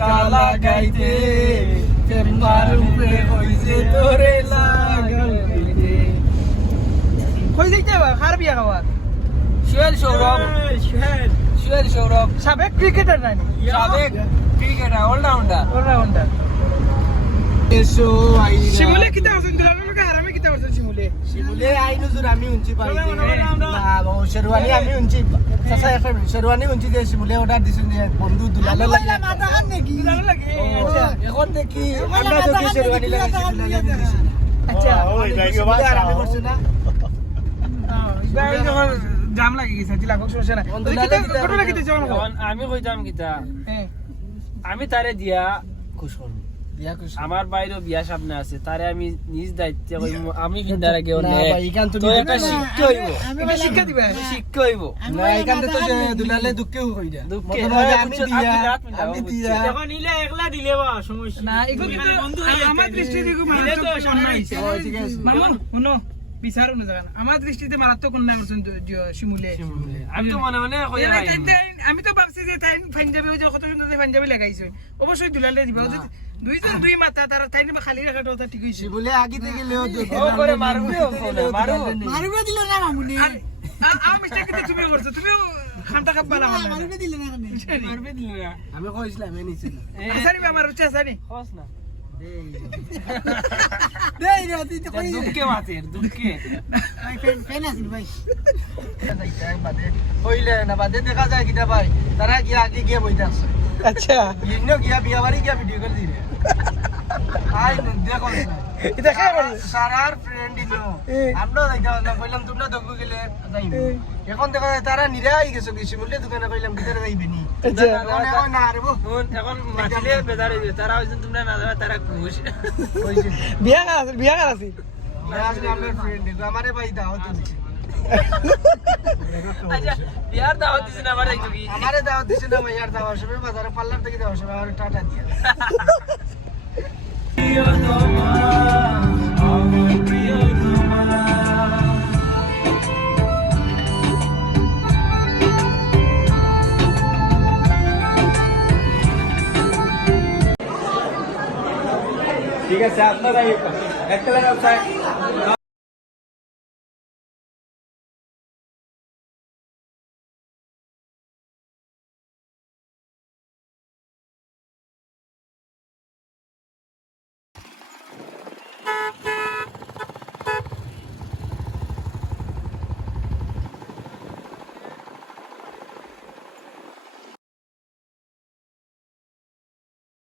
কালা গাইতে প্রেমার উপরে হইছে তোরে লাগল কইতে কই যাইতে হবে কার বিয়া খাওয়া সুহেল সৌরভ সুহেল সৌরভ সাবেক ক্রিকেটার নাই সাবেক ক্রিকেটার অলরাউন্ডার অলরাউন্ডার এসো আইনা শিমুলে কিতা হছেন দুলালের লগে হারামে কিতা হছেন শিমুলে শিমুলে আইনো জুর আমি উঞ্চি পাই না বাবু শেরওয়ানি আমি উঞ্চি চাচা এফএম শেরওয়ানি উঞ্চি দিয়ে শিমুলে অর্ডার দিছেন যে বন্ধু দুলালের লাগে মাথা খান নাকি দুলালের লাগে আচ্ছা এখন দেখি আমরা দেখি শেরওয়ানি লাগে দুলালের দিছি আচ্ছা ওই দেখো বাস আমি করছি না ইবাই যখন জাম লাগি গেছে জিলা কোক সমস্যা নাই ঘটনা কিতে যাও না আমি কইতাম কিতা হ্যাঁ আমি তারে দিয়া খুশ করব বিয়া খুশ আমার বাইরেও বিয়া সামনে আছে তারে আমি নিজ দায়িত্বে কইম আমি কিন্দার আগে না ভাই ইকান তো তুমি একটা শিক্ষা হইব এটা শিক্ষা দিবা শিক্ষা হইব না ইকান তো যে দুলালে দুঃখেও কই দে দুঃখে আমি দিয়া আমি দিয়া এখন নিলে একলা দিলে বা সমস্যা না এগুলো কিন্তু আমার দৃষ্টিতে এগুলো মারাত্মক অন্যায় হইছে ঠিক আছে মামুন শুনো বিচারো না জানা আমার দৃষ্টিতে মারাত্মক অন্যায় করছেন শিমুলে আমি তো মনে মনে কই আমি তো ভাবছি যে তাই পাঞ্জাবি যে কত সুন্দর যে পাঞ্জাবি লাগাইছে অবশ্যই দুলালে দিব দুইজন দুই মাথা তার তাই খালি রাখাটা কথা ঠিক হইছে শিবুলে আগিতে গেলেও ও করে মারবে মারু মারুবে দিল না মামুনি আমি মিস্টেক কিন্তু তুমি করছো তুমিও খামটা খাবা না মারুবে দিল না মারবে দিল না আমি কইছিলাম এ নিছে না আসানি আমার উচ্চ আসানি খস না দেই রে তুই তো কই দুঃখে মাতের দুঃখে ফেন আসিল ভাই বাদে হইলে না বাদে দেখা যায় কিটা ভাই তারা গিয়া আগে গিয়ে বইতে আছে আচ্ছা ইন্নো গিয়া বিয়া বাড়ি গিয়া ভিডিও করে দিলে আই দেখো এটা কে বল সারার ফ্রেন্ড ইনো আমরা যাইতা না কইলাম তোমরা দগু গেলে যাইবে এখন দেখা যায় তারা নিরাই গেছে কিছু বললে দোকানে কইলাম ভিতরে যাইবে নি না রে বো এখন মাতিলে বেজার হইবে তারা হইছেন তোমরা না যাবে তারা খুশ কইছে বিয়া করা আছে আসলে আমার ফ্রেন্ড আমারে ভাই দাও তো আচ্ছা বিয়ার দাওয়াত দিছেন আমার এই কি আমারে দাওয়াত দিছে না ভাই আর দাওয়াত সবে বাজারে পার্লার থেকে দাওয়াত সবে আর টাটা দিয়া ঠিক আছে আপনারা একটা লাগাও